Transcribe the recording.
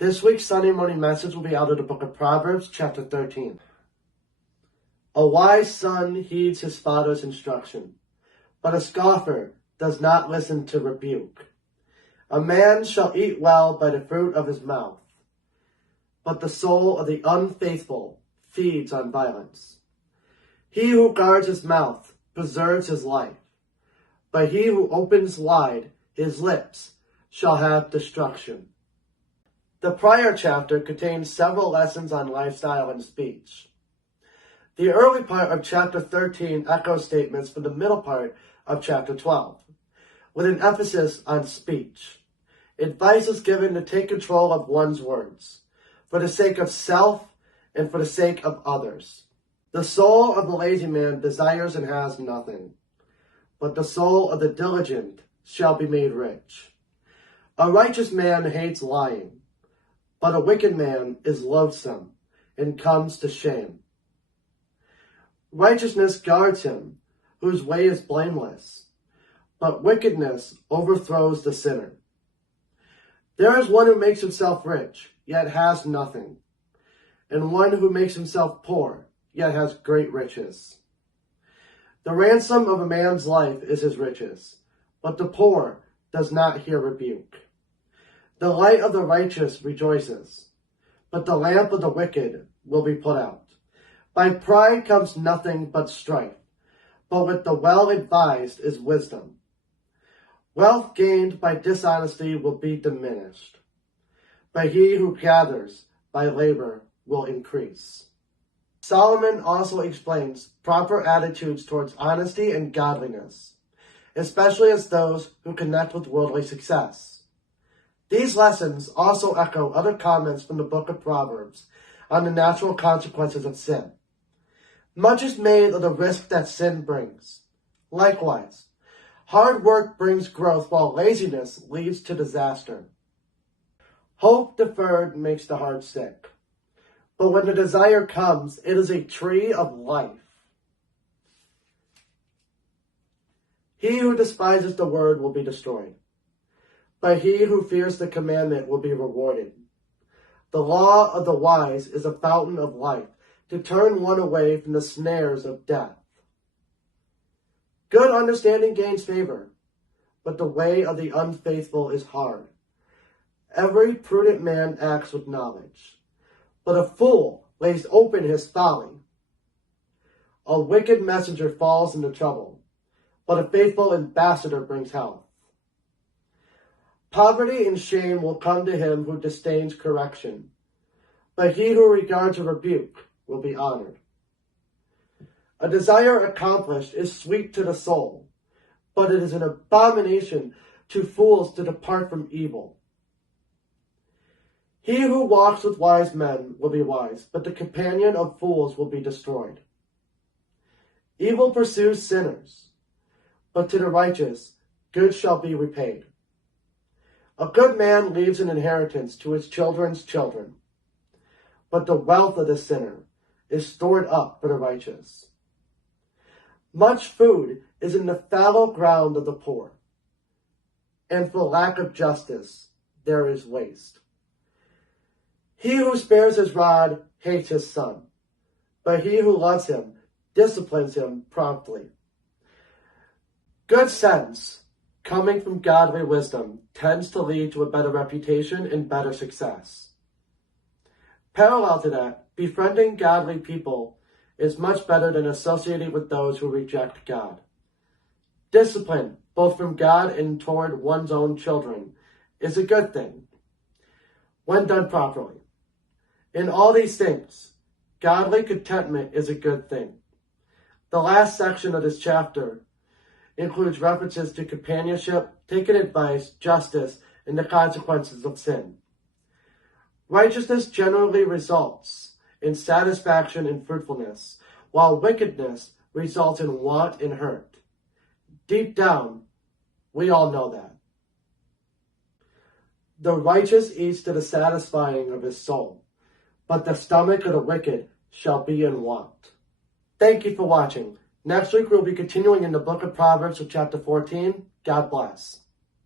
This week's Sunday morning message will be out of the book of Proverbs, chapter 13. A wise son heeds his father's instruction, but a scoffer does not listen to rebuke. A man shall eat well by the fruit of his mouth, but the soul of the unfaithful feeds on violence. He who guards his mouth preserves his life, but he who opens wide his lips shall have destruction. The prior chapter contains several lessons on lifestyle and speech. The early part of chapter 13 echoes statements from the middle part of chapter 12, with an emphasis on speech. Advice is given to take control of one's words, for the sake of self and for the sake of others. The soul of the lazy man desires and has nothing, but the soul of the diligent shall be made rich. A righteous man hates lying, but a wicked man is loathsome and comes to shame. Righteousness guards him, whose way is blameless, but wickedness overthrows the sinner. There is one who makes himself rich, yet has nothing, and one who makes himself poor, yet has great riches. The ransom of a man's life is his riches, but the poor does not hear rebuke. The light of the righteous rejoices, but the lamp of the wicked will be put out. By pride comes nothing but strife, but with the well-advised is wisdom. Wealth gained by dishonesty will be diminished, but he who gathers by labor will increase. Solomon also explains proper attitudes towards honesty and godliness, especially as those who connect with worldly success. These lessons also echo other comments from the book of Proverbs on the natural consequences of sin. Much is made of the risk that sin brings. Likewise, hard work brings growth while laziness leads to disaster. Hope deferred makes the heart sick, but when the desire comes, it is a tree of life. He who despises the word will be destroyed, but he who fears the commandment will be rewarded. The law of the wise is a fountain of life, to turn one away from the snares of death. Good understanding gains favor, but the way of the unfaithful is hard. Every prudent man acts with knowledge, but a fool lays open his folly. A wicked messenger falls into trouble, but a faithful ambassador brings health. Poverty and shame will come to him who disdains correction, but he who regards a rebuke will be honored. A desire accomplished is sweet to the soul, but it is an abomination to fools to depart from evil. He who walks with wise men will be wise, but the companion of fools will be destroyed. Evil pursues sinners, but to the righteous good shall be repaid. A good man leaves an inheritance to his children's children, but the wealth of the sinner is stored up for the righteous. Much food is in the fallow ground of the poor, and for lack of justice there is waste. He who spares his rod hates his son, but he who loves him disciplines him promptly. Good sense, coming from godly wisdom, tends to lead to a better reputation and better success. Parallel to that, befriending godly people is much better than associating with those who reject God. Discipline, both from God and toward one's own children, is a good thing, when done properly. In all these things, godly contentment is a good thing. The last section of this chapter includes references to companionship, taking advice, justice, and the consequences of sin. Righteousness generally results in satisfaction and fruitfulness, while wickedness results in want and hurt. Deep down, we all know that. The righteous eats to the satisfying of his soul, but the stomach of the wicked shall be in want. Thank you for watching. Next week, we'll be continuing in the book of Proverbs with chapter 14. God bless.